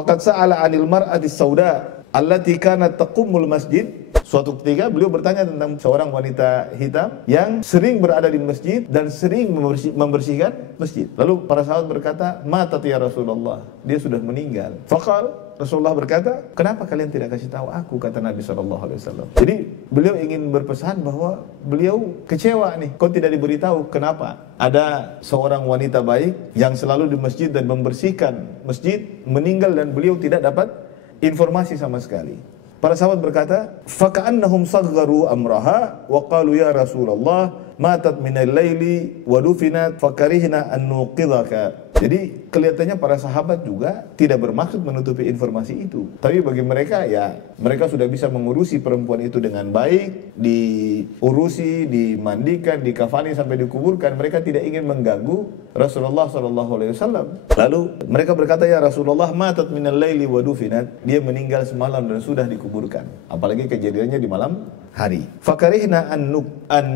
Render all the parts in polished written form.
Faqad sa'ala 'anil mar'ati sauda allati kanat taqumul masjid. Suatu ketika beliau bertanya tentang seorang wanita hitam yang sering berada di masjid dan sering membersihkan masjid. Lalu para sahabat berkata, "Matat ya Rasulullah." Dia sudah meninggal. Faqal, Rasulullah berkata, "Kenapa kalian tidak kasih tahu aku?" kata Nabi SAW. Jadi beliau ingin berpesan bahwa beliau kecewa nih, kok tidak diberitahu kenapa ada seorang wanita baik yang selalu di masjid dan membersihkan masjid meninggal dan beliau tidak dapat informasi sama sekali. Para sahabat berkata, "Faka'annahum sagharu amraha wa qalu ya Rasulullah matat minal laili wa dufinat fakarihna an nuqidhaka." Jadi kelihatannya para sahabat juga tidak bermaksud menutupi informasi itu. Tapi bagi mereka, ya mereka sudah bisa mengurusi perempuan itu dengan baik, diurusi, dimandikan, dikafani sampai dikuburkan. Mereka tidak ingin mengganggu Rasulullah SAW. Lalu mereka berkata, "Ya Rasulullah, matat minal laili wa dufinat." Dia meninggal semalam dan sudah dikuburkan. Apalagi kejadiannya di malam hari. Fakarihna an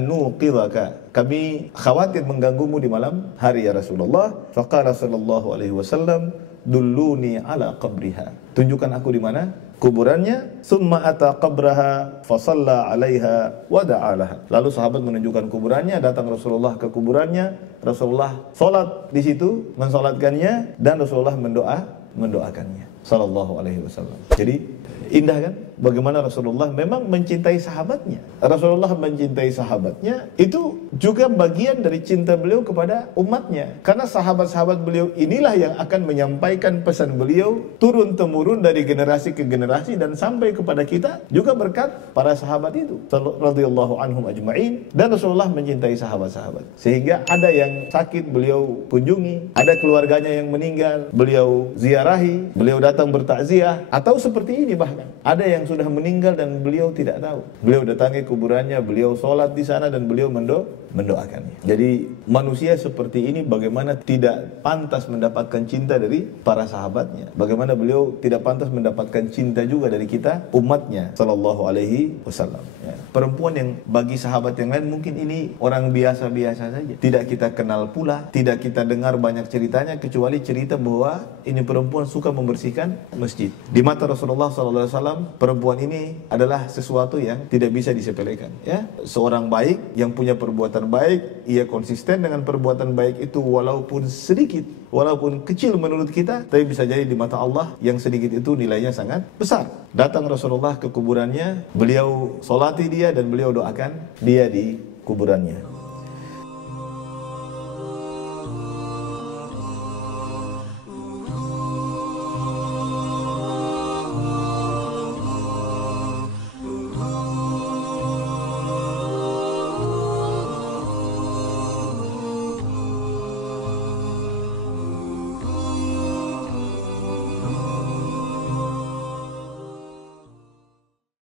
nuqidhaka. Kami khawatir mengganggumu di malam hari ya Rasulullah. Faqala sallallahu alaihi wasallam, "Dulluni ala qabriha." Tunjukkan aku di mana kuburannya. Summa ata qabraha fa shalla 'alaiha wa da'alaha. Lalu sahabat menunjukkan kuburannya, datang Rasulullah ke kuburannya. Rasulullah salat di situ, mensalatkannya dan Rasulullah mendoakannya sallallahu alaihi wasallam. Jadi indah kan? Bagaimana Rasulullah memang mencintai sahabatnya. Rasulullah mencintai sahabatnya itu juga bagian dari cinta beliau kepada umatnya. Karena sahabat-sahabat beliau inilah yang akan menyampaikan pesan beliau turun-temurun dari generasi ke generasi dan sampai kepada kita juga berkat para sahabat itu. Radhiyallahu anhum ajma'in. Dan Rasulullah mencintai sahabat-sahabat. Sehingga ada yang sakit beliau kunjungi, ada keluarganya yang meninggal beliau ziarahi, beliau datang bertakziah, atau seperti ini bahkan ada yang sudah meninggal dan beliau tidak tahu. Beliau datangi kuburannya, beliau sholat di sana dan beliau mendoakannya. Jadi manusia seperti ini bagaimana tidak pantas mendapatkan cinta dari para sahabatnya. Bagaimana beliau tidak pantas mendapatkan cinta juga dari kita umatnya sallallahu alaihi wasallam. Ya. Perempuan yang bagi sahabat yang lain mungkin ini orang biasa-biasa saja. Tidak kita kenal pula, tidak kita dengar banyak ceritanya kecuali cerita bahwa ini perempuan suka membersihkan masjid. Di mata Rasulullah sallallahu alaihi wasallam perempuan ini adalah sesuatu yang tidak bisa disepelekan, ya. Seorang baik yang punya perbuatan baik, ia konsisten dengan perbuatan baik itu walaupun sedikit, walaupun kecil menurut kita, tapi bisa jadi di mata Allah yang sedikit itu nilainya sangat besar. Datang Rasulullah ke kuburannya, beliau solati dia dan beliau doakan dia di kuburannya.